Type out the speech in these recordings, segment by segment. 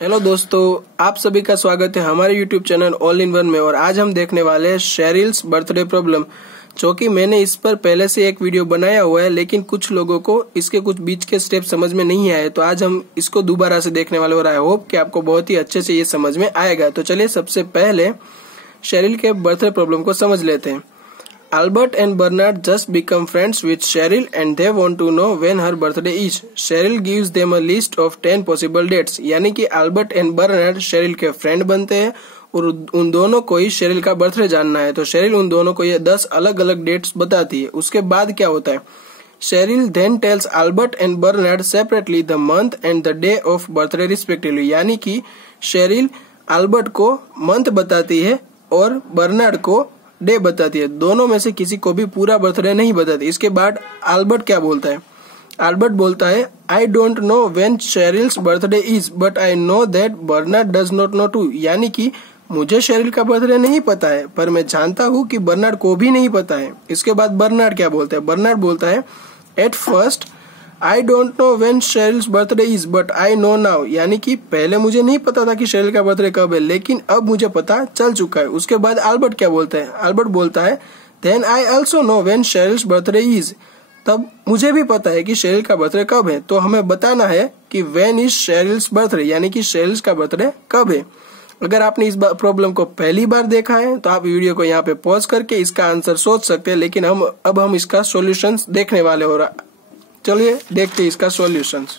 Hello दोस्तों, आप सभी का स्वागत है हमारे YouTube channel all in one में। और आज हम देखने वाले हैं शेरिल्स बर्थडे प्रॉब्लम, जो कि मैंने इस पर पहले से एक वीडियो बनाया हुआ है, लेकिन कुछ लोगों को इसके कुछ बीच के स्टेप समझ में नहीं आए, तो आज हम इसको दोबारा से देखने वाले। और आई होप कि आपको बहुत ही अच्छे से ये समझ में आएगा। तो चलिए सबसे पहले शेरिल के बर्थडे प्रॉब्लम को समझ लेते हैं। Albert and Bernard just become friends with Cheryl and they want to know when her birthday is. Cheryl gives them a list of 10 possible dates. यानी कि Albert and Bernard Cheryl के friend बनते हैं और उन दोनों को ही Cheryl का बर्थडे जानना है। तो Cheryl उन दोनों को ये 10 अलग अलग डेट्स बताती है। उसके बाद क्या होता है, Cheryl then tells Albert and Bernard separately the month and the day of birthday respectively. यानी कि Cheryl Albert को मंथ बताती है और बर्नार्ड को डे बताती है। दोनों में से किसी को भी पूरा बर्थडे नहीं बताती। इसके बाद अल्बर्ट क्या बोलता है, अल्बर्ट बोलता है I don't know when Cheryl's birthday is but I know that Bernard does not know too. यानी कि मुझे शेरिल का बर्थडे नहीं पता है, पर मैं जानता हूँ कि बर्नार्ड को भी नहीं पता है। इसके बाद बर्नार्ड क्या बोलता है, बर्नार्ड बोलता है at first I don't know when Cheryl's birthday is but I no now. यानी कि पहले मुझे नहीं पता था कि शेरिल का बर्थडे कब है, लेकिन अब मुझे पता चल चुका है। उसके बाद अल्बर्ट क्या बोलता है, अल्बर्ट बोलता है then I also know when Cheryl's birthday is. तब मुझे भी पता है कि शेरिल का बर्थडे कब है, तो हमें बताना है कि व्हेन इज शेरिल्स बर्थडे, यानी कि शेरिल्स का बर्थडे कब है। अगर आपने इस प्रॉब्लम को पहली बार देखा है तो आप वीडियो को यहाँ पे पॉज करके इसका आंसर सोच सकते हैं, लेकिन अब हम इसका सॉल्यूशंस देखने वाले हो रहा। चलिए देखते हैं इसका सॉल्यूशंस।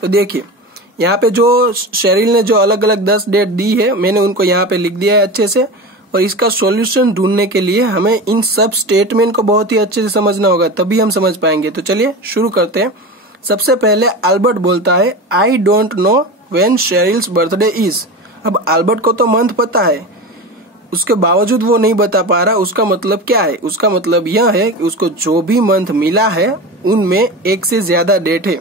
तो देखिए यहाँ पे जो शेरिल ने जो अलग अलग 10 डेट दी है, मैंने उनको यहाँ पे लिख दिया है अच्छे से। और इसका सॉल्यूशन ढूंढने के लिए हमें इन सब स्टेटमेंट को बहुत ही अच्छे से समझना होगा, तभी हम समझ पाएंगे। तो चलिए शुरू करते हैं। सबसे पहले अल्बर्ट बोलता है I don't know when Cheryl's birthday is. अब अल्बर्ट को तो मंथ पता है, उसके बावजूद वो नहीं बता पा रहा। उसका मतलब क्या है, उसका मतलब यह है कि उसको जो भी मंथ मिला है उनमें एक से ज्यादा डेट है।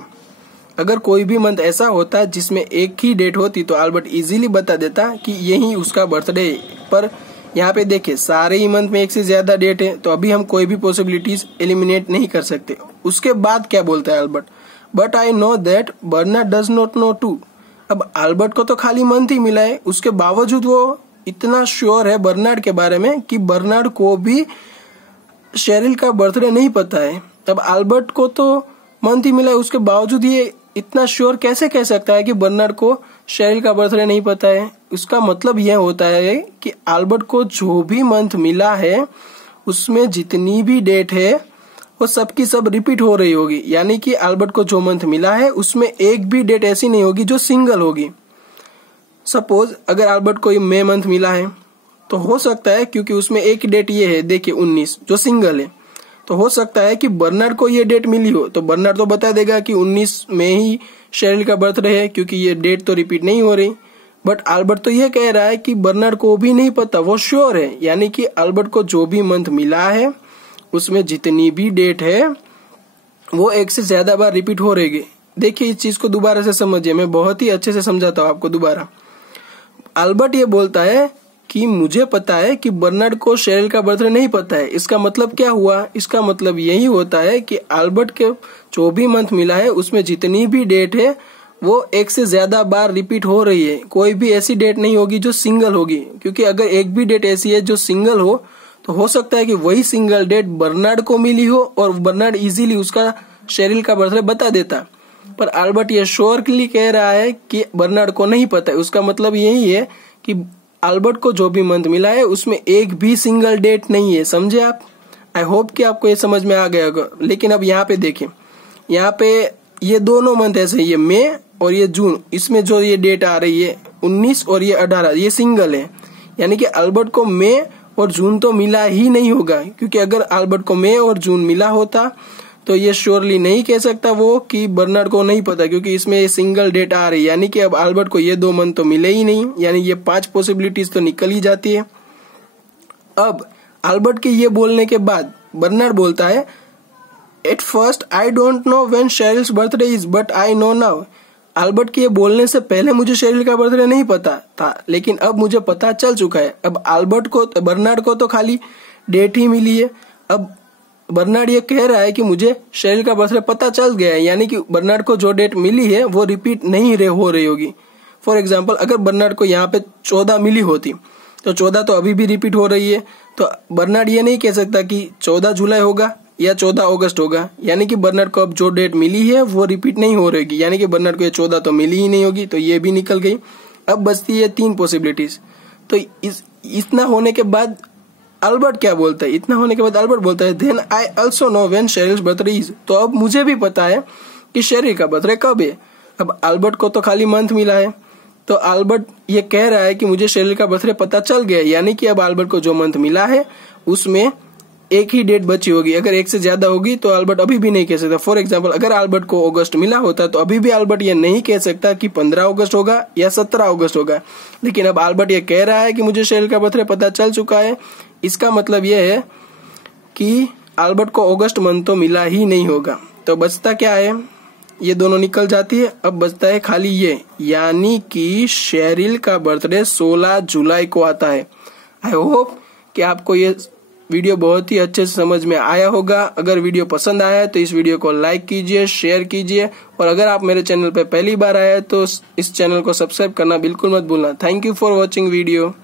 अगर कोई भी मंथ ऐसा होता जिसमें एक ही डेट होती तो अल्बर्ट इजीली बता देता कि यही उसका बर्थडे है। पर यहाँ पे देखिए सारे ही मंथ में एक से ज्यादा डेट है, तो अभी हम कोई भी पॉसिबिलिटीज एलिमिनेट नहीं कर सकते। उसके बाद क्या बोलता है Albert, but I know that Bernard does not know too. अब अल्बर्ट को तो खाली मंथ ही मिला है, उसके बावजूद वो इतना श्योर है बर्नार्ड के बारे में कि बर्नार्ड को भी शेरिल का बर्थडे नहीं पता है। तब अल्बर्ट को तो मंथ ही मिला है, उसके बावजूद ये इतना श्योर कैसे कह सकता है कि बर्नार्ड को शेरिल का बर्थडे नहीं पता है। उसका मतलब यह होता है कि अल्बर्ट को जो भी मंथ मिला है उसमें जितनी भी डेट है वो सबकी सब रिपीट हो रही होगी। यानी कि अल्बर्ट को जो मंथ मिला है उसमें एक भी डेट ऐसी नहीं होगी जो सिंगल होगी। सपोज अगर अल्बर्ट को मई मंथ मिला है तो हो सकता है, क्योंकि उसमें एक डेट ये है देखिए 19 जो सिंगल है, तो हो सकता है कि बर्नार्ड को ये डेट मिली हो तो बर्नार्ड तो बता देगा कि 19 में ही शेरिल का बर्थडे है, क्योंकि ये डेट तो रिपीट नहीं हो रही। बट अल्बर्ट तो ये कह रहा है कि बर्नार्ड को भी नहीं पता, वो श्योर है। यानी कि अल्बर्ट को जो भी मंथ मिला है उसमें जितनी भी डेट है वो एक से ज्यादा बार रिपीट हो रहेगी। देखिए इस चीज को दोबारा से समझिए, मैं बहुत ही अच्छे से समझाता हूँ आपको दोबारा। अल्बर्ट ये बोलता है कि मुझे पता है कि बर्नार्ड को शेरिल का बर्थडे नहीं पता है। इसका मतलब क्या हुआ, इसका मतलब यही होता है कि अल्बर्ट के जो भी मंथ मिला है उसमें जितनी भी डेट है वो एक से ज्यादा बार रिपीट हो रही है। कोई भी ऐसी डेट नहीं होगी जो सिंगल होगी, क्योंकि अगर एक भी डेट ऐसी है जो सिंगल हो तो हो सकता है कि वही सिंगल डेट बर्नार्ड को मिली हो और बर्नार्ड इजीली उसका शेरिल का बर्थडे बता देता। पर अल्बर्ट ये श्योरली कह रहा है कि बर्नार्ड को नहीं पता है। उसका मतलब यही है कि अल्बर्ट को जो भी मंथ मिला है उसमें एक भी सिंगल डेट नहीं है। समझे आप? आई होप कि आपको ये समझ में आ गया होगा। लेकिन अब यहाँ पे देखिए, यहाँ पे ये दोनों मंथ ऐसे, ये मई और ये जून, इसमें जो ये डेट आ रही है 19 और ये 18, ये सिंगल है। यानी कि अल्बर्ट को मई और जून तो मिला ही नहीं होगा, क्योंकि अगर अल्बर्ट को मई और जून मिला होता तो ये श्योरली नहीं कह सकता वो कि बर्नार्ड को नहीं पता, क्योंकि इसमें ये सिंगल डेट आ रही है। यानी कि अब अल्बर्ट को ये 2 मंथ तो मिले ही नहीं, यानी ये 5 पॉसिबिलिटीज तो निकल ही जाती है। अब अल्बर्ट के ये बोलने के बाद बर्नार्ड बोलता है at first I don't know when Cheryl's birthday is but I no now. Albert के ये बोलने से पहले मुझे शेरिल का बर्थडे नहीं पता था, लेकिन अब मुझे पता चल चुका है। अब अल्बर्ट को, बर्नार्ड को तो खाली डेट ही मिली है। अब बर्नार्ड ये कह रहा है कि मुझे शेरिल का बर्थडे पता चल गया है, यानी कि बर्नार्ड को जो डेट मिली है वो रिपीट नहीं हो रही होगी। फॉर एग्जाम्पल, अगर बर्नार्ड को यहाँ पे 14 मिली होती तो 14 तो अभी भी रिपीट हो रही है, तो बर्नार्ड ये नहीं कह सकता कि 14 जुलाई होगा या 14 अगस्त होगा, यानी कि बर्नार्ड को अब जो डेट मिली है वो रिपीट नहीं हो रही, यानी कि बर्नार्ड को ये 14 तो मिली ही नहीं होगी, तो ये भी निकल गई। अब बचती है 3 पॉसिबिलिटीज। तो इतना होने के बाद अल्बर्ट क्या बोलता है? इतना होने के बाद अल्बर्ट बोलता है then I also know when Cheryl's birthday is. तो अब मुझे भी पता है कि शेरिल का बर्थडे कब है। अब अल्बर्ट को तो खाली मंथ मिला है, तो अल्बर्ट ये कह रहा है कि मुझे शेरिल का बर्थडे पता चल गया, यानी कि अब अल्बर्ट को जो मंथ मिला है उसमें एक ही डेट बची होगी। अगर एक से ज्यादा होगी तो अल्बर्ट अभी भी नहीं कह सकता। फॉर एग्जाम्पल, अगर अल्बर्ट को अगस्त मिला होता तो अभी भी अल्बर्ट ये नहीं कह सकता कि 15 अगस्त होगा या 17 अगस्त होगा, लेकिन अब अल्बर्ट ये कह रहा है कि मुझे शेरिल का बर्थडे पता चल चुका है। इसका मतलब यह है कि अल्बर्ट को अगस्त मंथ तो मिला ही नहीं होगा। तो बचता क्या है? ये दोनों निकल जाती है, अब बचता है खाली ये, यानी कि शेरिल का बर्थडे 16 जुलाई को आता है। आई होप कि आपको ये वीडियो बहुत ही अच्छे से समझ में आया होगा। अगर वीडियो पसंद आया है तो इस वीडियो को लाइक कीजिए, शेयर कीजिए, और अगर आप मेरे चैनल पर पहली बार आए हैं तो इस चैनल को सब्सक्राइब करना बिल्कुल मत भूलना। Thank you for watching video.